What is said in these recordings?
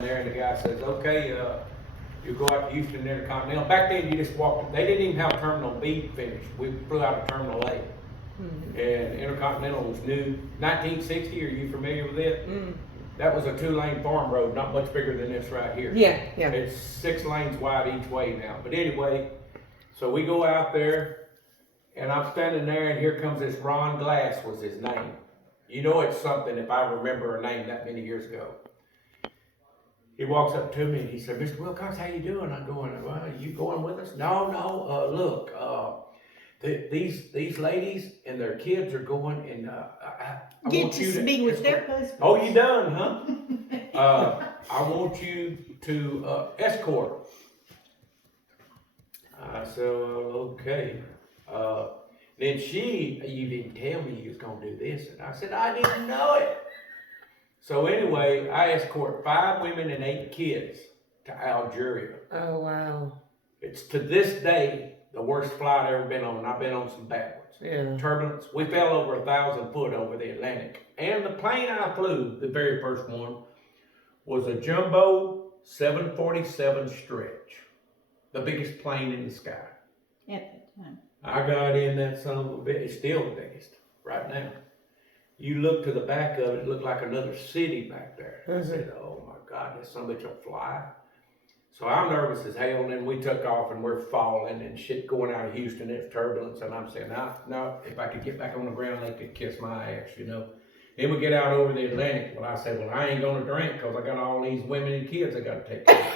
there, and the guy says, okay, you go out to Houston Intercontinental. Back then, you just walked. They didn't even have Terminal B finished. We flew out of Terminal A, and Intercontinental was new. 1960. Are you familiar with it? That was a 2-lane farm road, not much bigger than this right here. Yeah, yeah. It's 6 lanes wide each way now. But anyway, so we go out there, and I'm standing there, and here comes this Ron Glass was his name. You know it's something if I remember a name that many years ago. He walks up to me and he said, Mr. Wilcox, how you doing? I'm going, well, you going with us? No, look, these ladies and their kids are going, and I Get want you to to be with their husbands. Oh, you done, huh? I want you to escort. I said, well, okay. Then you didn't tell me you was gonna do this, and I said, I didn't know it. So anyway, I escort 5 women and 8 kids to Algeria. Oh, wow. It's to this day the worst flight I've ever been on. I've been on some bad ones. Yeah. Turbulence. We fell over 1,000 foot over the Atlantic. And the plane I flew, the very first one, was a jumbo 747 stretch. The biggest plane in the sky. At that time. I got in that son of a bitch. It's still the biggest right now. You look to the back of it, it looked like another city back there. I said, oh my God, this son of a bitch will fly. So I'm nervous as hell, and then we took off and we're falling and shit going out of Houston. It's turbulence, and I'm saying, no, if I could get back on the ground, they could kiss my ass, you know. Then we get out over the Atlantic. Well, I said, well, I ain't gonna drink because I got all these women and kids I gotta take care of.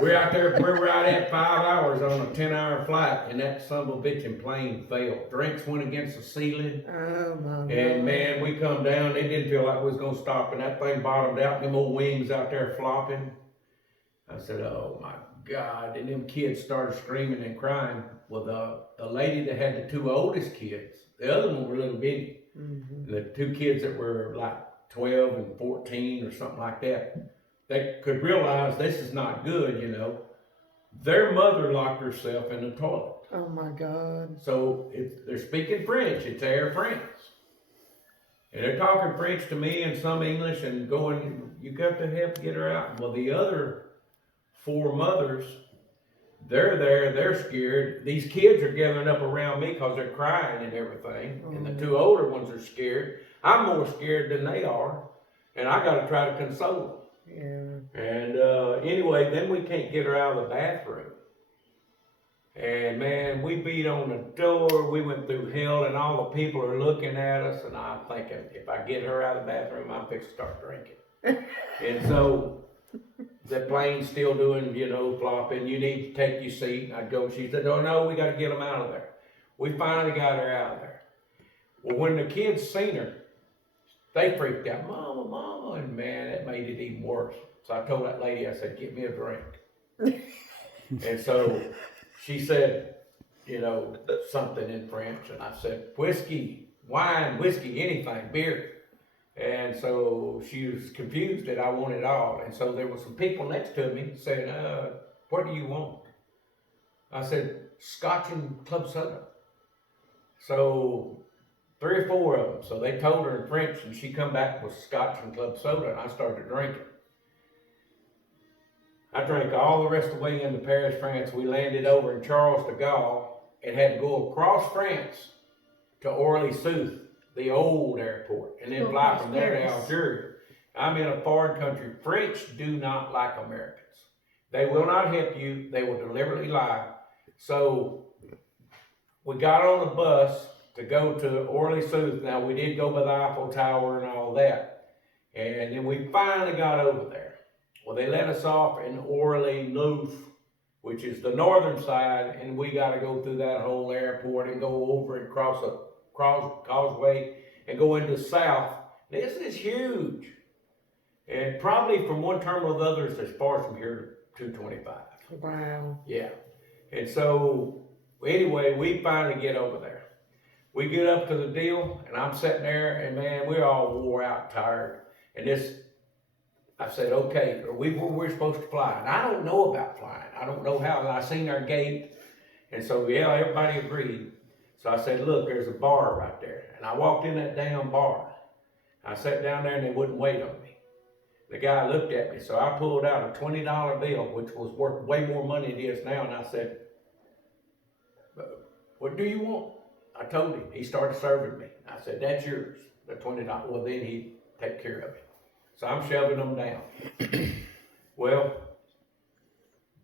We're out there, we're right at 5 hours on a 10-hour flight, and that son of a bitchin' plane failed. Drinks went against the ceiling. Oh, my God. And man, we come down, it didn't feel like we was gonna stop, and that thing bottomed out, and them old wings out there flopping. I said, oh my God. And them kids started screaming and crying. Well, the lady that had the 2 oldest kids, the other one were little bitty. The 2 kids that were like 12 and 14 or something like that, they could realize this is not good, you know. Their mother locked herself in the toilet. Oh, my God. So they're speaking French, it's Air France. And they're talking French to me and some English and going, you got to help get her out. Well, the other 4 mothers, they're there, they're scared. These kids are gathering up around me because they're crying and everything. And the 2 older ones are scared. I'm more scared than they are. And I got to try to console them. Yeah. And anyway, then we can't get her out of the bathroom. And man, we beat on the door, we went through hell, and all the people are looking at us, and I'm thinking, if I get her out of the bathroom, I'm fixing to start drinking. And so, the plane's still doing, you know, flopping, you need to take your seat. And I'd go, she said, oh no, we got to get them out of there. We finally got her out of there. Well, when the kids seen her, they freaked out, mama, mama, and man, that made it even worse. So I told that lady, I said, get me a drink. And so she said, you know, something in French, and I said, whiskey, wine, whiskey, anything, beer. And so she was confused that I wanted all. And so there were some people next to me saying, what do you want? I said, Scotch and club soda. So 3 or 4 of them. So they told her in French, and she come back with Scotch and club soda, and I started drinking. I drank all the rest of the way into Paris, France. We landed over in Charles de Gaulle and had to go across France to Orly-South, the old airport, and then fly from there to Algeria. I'm in a foreign country. French do not like Americans. They will not help you. They will deliberately lie. So we got on the bus to go to Orly-South. Now, we did go by the Eiffel Tower and all that. And then we finally got over there. Well, they let us off in Orly-Louf, which is the northern side, and we got to go through that whole airport and go over and cross a causeway and go into the south. This is huge. And probably from one terminal to the other is as far from here to 225. Wow. Yeah. And so, anyway, we finally get over there. We get up to the deal, and I'm sitting there, and man, we're all wore out, tired. And I said, okay, are we where we're supposed to fly? And I don't know about flying. I don't know how. And I seen our gate. And so, yeah, everybody agreed. So I said, look, there's a bar right there. And I walked in that damn bar. I sat down there and they wouldn't wait on me. The guy looked at me, so I pulled out a $20 bill, which was worth way more money than it is now, and I said, what do you want? I told him. He started serving me. I said, that's yours, the $20. Well, then he'd take care of it. So I'm shoving them down. Well,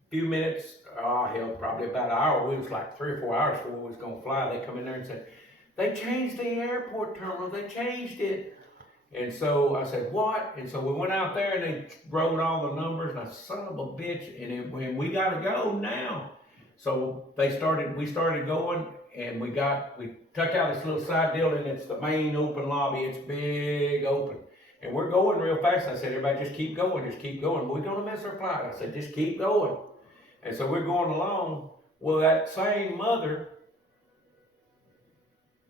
few minutes, hell, probably about an hour. We was like 3 or 4 hours before we was gonna fly. They come in there and said, they changed the airport terminal. They changed it. And so I said, what? And so we went out there and they wrote all the numbers. And I said, son of a bitch. And when we gotta go now. So we started going, and we took out this little side building. It's the main open lobby. It's big open. And we're going real fast. I said, everybody just keep going, just keep going. We're gonna miss our flight. I said, just keep going. And so we're going along. Well, that same mother,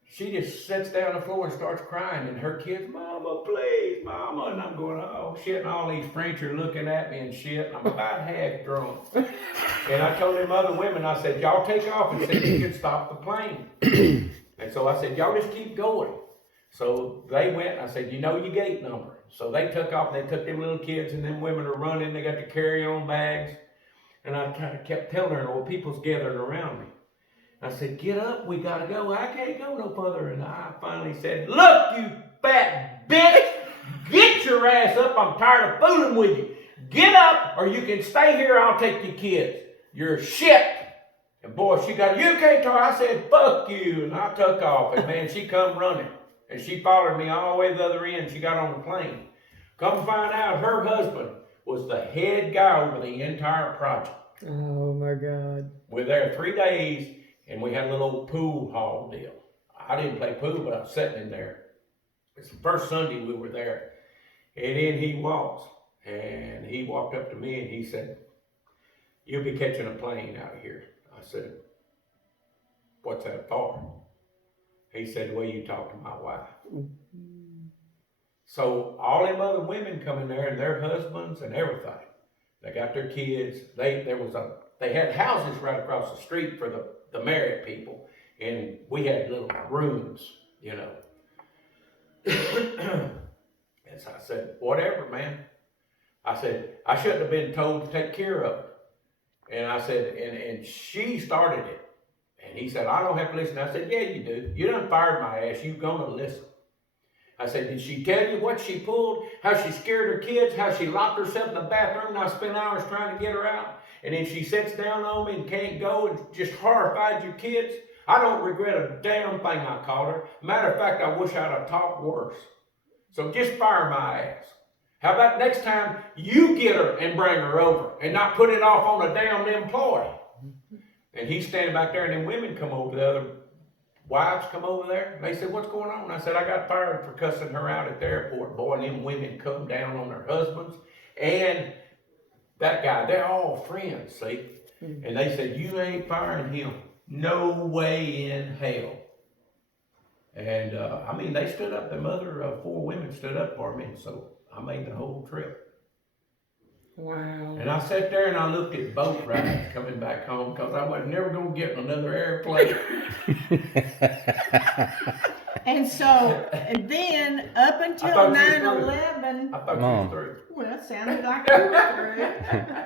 she just sits down on the floor and starts crying, and her kids, mama, please, mama. And I'm going, oh shit, and all these French are looking at me and shit. I'm about half drunk. And I told them other women, I said, y'all take off and see if you can stop the plane. And so I said, y'all just keep going. So they went, I said, you know your gate number. So they took off, they took them little kids, and them women are running, they got the carry-on bags. And I kind of kept telling her, well, people's gathering around me. I said, get up, we gotta go. I can't go no further. And I finally said, look, you fat bitch, get your ass up. I'm tired of fooling with you. Get up, or you can stay here, I'll take your kids. You're shit. And boy, she got, you can't talk. I said, fuck you. And I took off. And man, she come running. And she followed me all the way to the other end. She got on the plane. Come to find out, her husband was the head guy over the entire project. Oh my God. We're there 3 days, and we had a little old pool hall deal. I didn't play pool, but I was sitting in there. It's the first Sunday we were there. And then he walks, and he walked up to me and he said, you'll be catching a plane out of here. I said, what's that for? He said, the way you talk to my wife. So all them other women come in there and their husbands and everything. They got their kids. They had houses right across the street for the married people, and we had little rooms, you know. And so I said, whatever, man. I said, I shouldn't have been told to take care of it. And I said, and she started it. And he said, I don't have to listen. I said, yeah, you do. You done fired my ass. You gonna listen. I said, did she tell you what she pulled? How she scared her kids? How she locked herself in the bathroom? And I spent hours trying to get her out. And then she sits down on me and can't go and just horrified your kids. I don't regret a damn thing I called her. Matter of fact, I wish I'd have talked worse. So just fire my ass. How about next time you get her and bring her over and not put it off on a damn employee? And he's standing back there, and then women come over, the other wives come over there. And they said, what's going on? I said, I got fired for cussing her out at the airport. Boy, and them women come down on their husbands. And that guy, they're all friends, see? And they said, you ain't firing him. No way in hell. And I mean, they stood up. Them other 4 women stood up for me. And so I made the whole trip. Wow. And I sat there and I looked at boat rides coming back home because I was never going to get in another airplane. And so, and then up until I thought you was 9/11, I thought you was through. well, it sounded like you were through.